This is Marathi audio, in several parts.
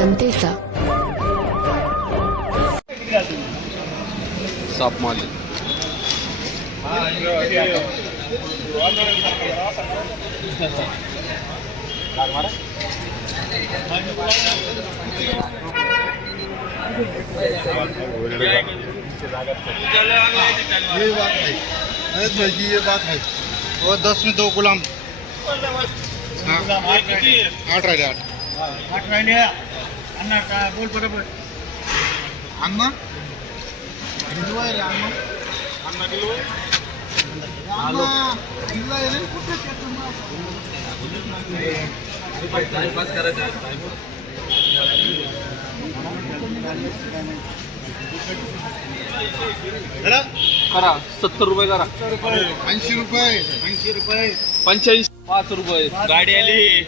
जनतेचा ये बात है अरे भाई जी ये बात है वो दस में दो गुलाम। हाँ, आठ राहिले आठ आठ राहिले अण्णा का बोल बरोबर अण्णा? रे अण्णा. अण्णा करा. सत्तर रुपये करा. ऐंशी रुपये. ऐंशी रुपये. पंच्याऐंशी. पाच रुपये. गाडी आली.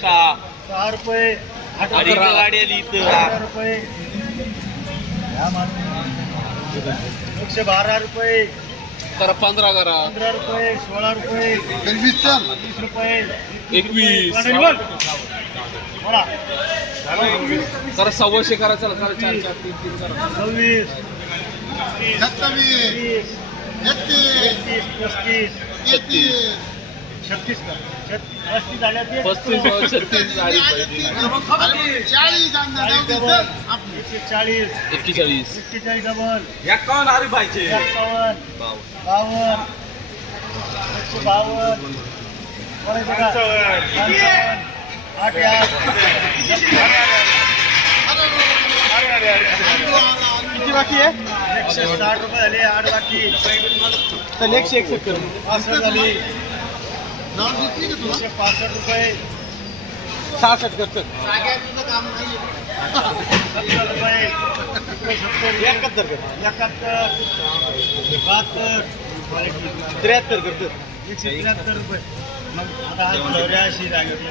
सहा. सहा रुपये. गाडी आली. एकशे बारा रुपये. करा पंधरा करा. पंधरा रुपये सोळा रुपये. पंचवीस चल. तीस रुपये. एकवीस. बोल. करा सव्वाशे करा चला करा चार चार तीन तीन करा. सव्वीस. सत्तावीस. तीस एकतीस. तीस पस्तीस. तेहतीस छत्तीस पस्तीस झाल्या ते पस्तीस छत्तीस झाली पाहिजे. चाळीस. एकशे चाळीस एक्केचाळीस. एक्केचाळीस डबल एकावन्न हरी पाहिजे. एक्कावन्न बावन्न एकशे बावन्न. आठ. किती बाकी आहे? एकशे साठ रुपये झाले आठ बाकी. एकशे एकसष्ट झाली जाऊ देत नाही का तुला? एकशे पासष्ट रुपये. सहासष्ट करतो. सत्तर रुपये. एकाहत्तर कर. एकाहत्तर. बहात्तर. त्र्याहत्तर करतो एकशे त्र्याहत्तर रुपये. मग आता हा चौऱ्याऐंशी काय म्हणजे?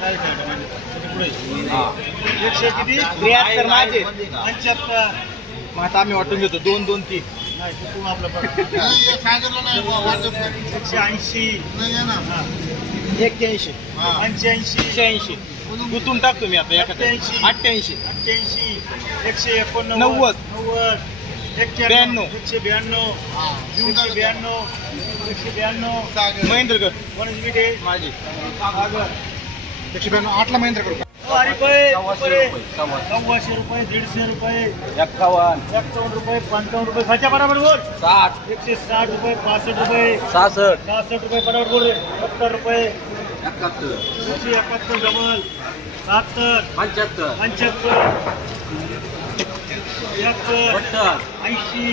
पुढे? एकशे किती? त्र्याहत्तर माझे. पंच्याहत्तर. मग आता आम्ही वाटून घेतो. दोन दोन तीन. नाही आपलं हे. एकशे ऐंशी. नाही आहे ना. हा. एक्क्याऐंशी. पंच्याऐंशी. शहाऐंशी गुतून टाकतो मी आता अठ्ठ्याऐंशी. अठ्ठ्याऐंशी. अठ्ठ्याऐंशी. एकशे एकोणनव्वद. नव्वद. एक्क्याण्णव. ब्याण्णव. एकशे ब्याण्णव. हा, एकशे. ब्याण्णव. एकशे ब्याण्णव. सागर. महेंद्र कर कोणाची बिटे माझी एकशे ब्याण्णव. आठला महेंद्र करू. सव्वा रुपये सव्वाशे रुपये. सव्वाशे. सव्वाशे रुपये दीडशे रुपये. एक्कावन्न. एक्कावन्न रुपये पंचावन्न रुपये. साच्या बरोबर बोल. साठ. एकशे साठ रुपये पासष्ट रुपये. सहासष्ट. सहासष्ट रुपये बरोबर बोल सत्तर रुपये. एकाहत्तर. एकशे एकाहत्तर डबल बहात्तर पंच्याहत्तर. पंच्याहत्तर. शहात्तर सत्तर ऐंशी.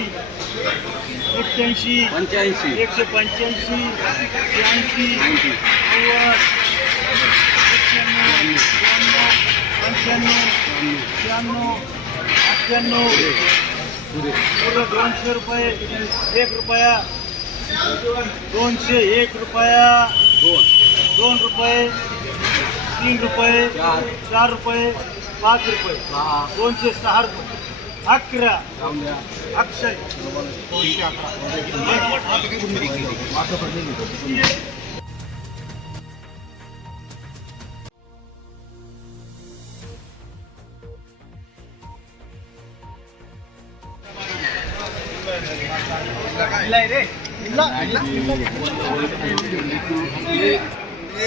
एक्क्याऐंशी. पंच्याऐंशी. एकशे पंच्याऐंशी. शहाऐंशी ऐंशी नव्वद. एक्क्याण्णव पंच्याण्णव शहाण्णव अठ्ठ्याण्णव पूर्ण दोनशे रुपये एक रुपया दोनशे एक रुपया दोन दोन रुपये तीन रुपये चार रुपये पाच रुपये सहा दोनशे सहा रुपये अकरा जांभळ्या अक्षय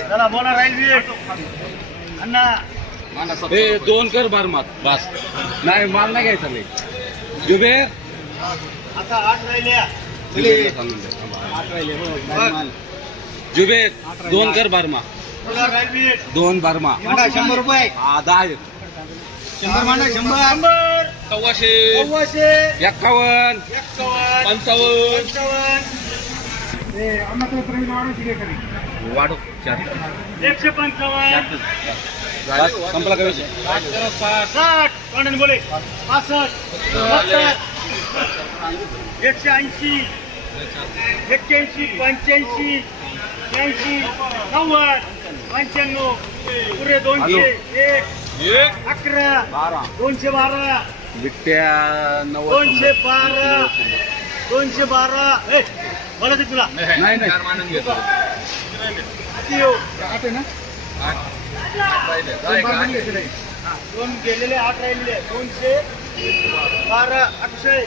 चला बोला राहील अण्णा हे दोन कर बार मात बस. नाही माल नाही घ्यायचा नाही जुबेर. आता आठ जुबेरला सांगून दे. जुबेर दोन कर बारमा राहील दोन बारमा शंभर रुपये. दहा. शंभर शंभर. शंभर. सव्वाशे सव्वाशे एक्कावन्न एक्कावन्न पंचावन्न पंचावन्न. वाढव चार. एकशे पंचावन्न. संपला का विषय? साठ. बोले. पासष्ट. एकशे ऐंशी. एक्क्याऐंशी पंच्याऐंशी शहाऐंशी नव्वद पंच्याण्णव. पुरे दोनशे. एक. एक. अकरा. बारा. दोनशे बारा. बिट्ट्या नव्वद दोनशे बारा. दोनशे बारा. ए बोला ते तुला. नाही नाही. किती येऊ. आठ आहे ना? आठ. दोन. दोन गेलेले आठ राहिलेले दोनशे बारा अक्षय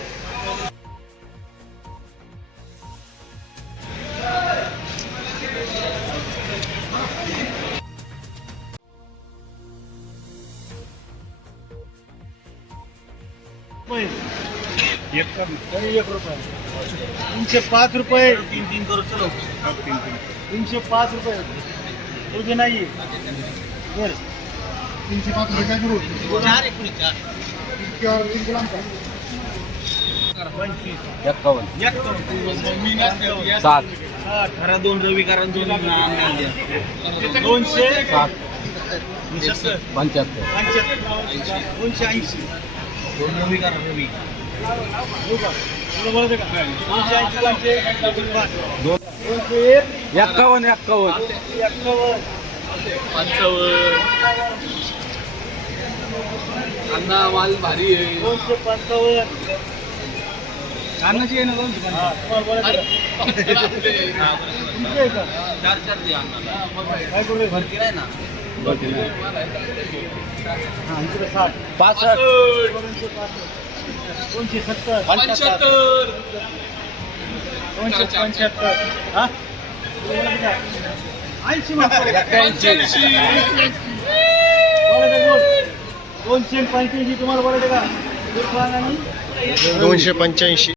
तरी एक रुपये. तीनशे पाच रुपये. तीन तीन करू चलो. तीनशे पाच रुपये. तुझे नाही बर. तीनशे पाच रुपये काय करू? चार तीन? पंचवीस. एक्कावन्न सात अठरा दोन रवी कारण दोन दोनशे सात पंच्याहत्तर. पंच्याहत्तर. दोनशे ऐंशी. दोन रवी कारण एक्कावन्न एक्कावन्न माल भारी आहे दोनशे पंचावन्न अन्नाची आहे ना दोनशे पंचावन्न चार चार दे अण्णाला काय करू भरती नाही ना पासष्ट. दोनशे सत्तर पंच्याहत्तर. दोनशे पंच्याहत्तर हा ऐंशी. दोनशे पंच्याऐंशी. तुम्हाला का दोनशे पंच्याऐंशी.